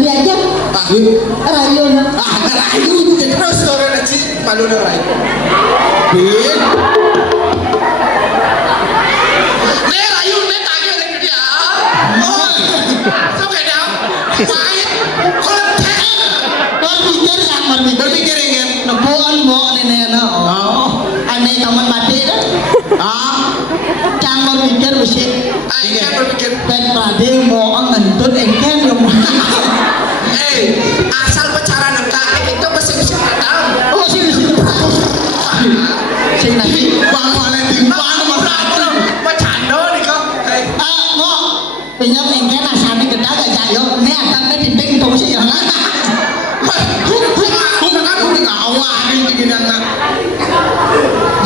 nanti aja rayun rayu terus orang aja malu rayu nih rayu nih tanya lagi dia so kayak main konten berpikir ingin nebuan mau nenek aneh taman mati dah jangan berpikir mesti berpikir dan tadi mau ngentut engken yang asal pacaran enggak itu bisa datang oh sini sini nanti bang oleh timbang bercanda nih kok mau pinjam engken asalnya gede gak jayo ini akan diting tuh sih ya aku tinggal awal ini anak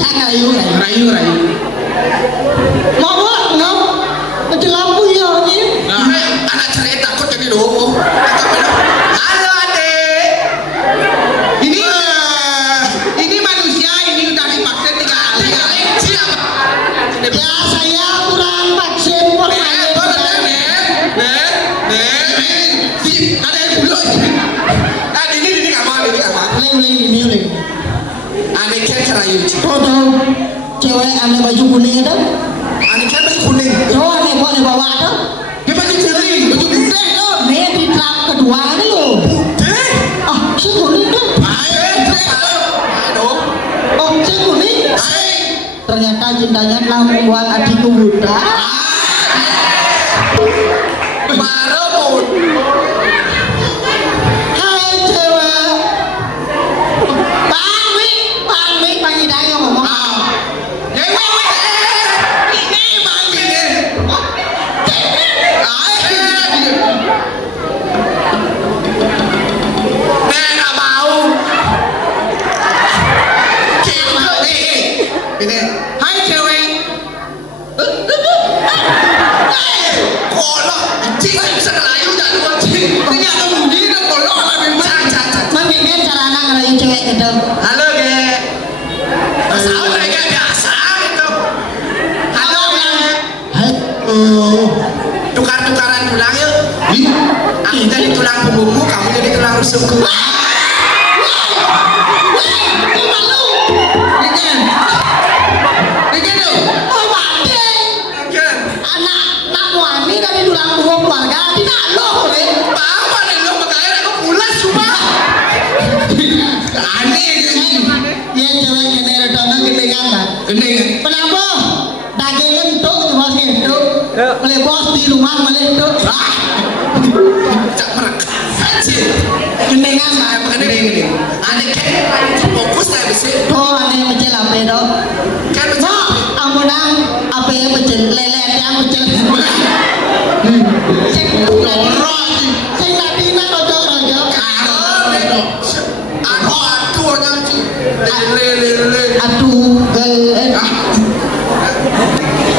jangan rayu mau nggak macam lampu ya ini anak cerita kok jadi doa halo adik ini manusia ini udah divaksin 3 kali siapa ya saya kurang vaksin ada yang dulu ini ini aneh kan kerayu tahu cewek aneh baju kuning itu aneh kan baju kuning cowok aneh bawa itu dia baju kuning baju putih loh nih di trap kedua ini loh putih si kuning tuh oh si kuning ternyata cintanya telah membuat adikku buta baru hai cewek Bang Wik pagi dah yang ngomong ini manggilnya nggak mau ini hai cewek kolok cing bisa ngelayu jangan lupa cing ini ada budi dan kolok lah memang mungkin cara anak ngerayu cewek gitu halo ge masalah mereka biasa gitu halo ge tukar-tukaran tulang yuk aku jadi tulang punggungmu kamu jadi tulang rusukku anak wani dari tulang punggung keluarga tidak lo apa nih lo makanya aku pulas cuma aneh ya cewek gini redono gini kan lah kenapa daging entuk cuma entuk oleh bos di rumah malah entuk cak merak anjir gini kan lah gini aneh kan fokus lah bisa oh aneh macam apa itu kan no amunang apa yang macam lele yang macam sing tadi nak rojo aduh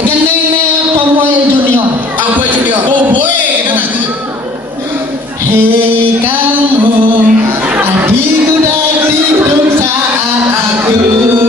gini Tomboy Junior oh boy hei kamu adikku dan hidup saat aku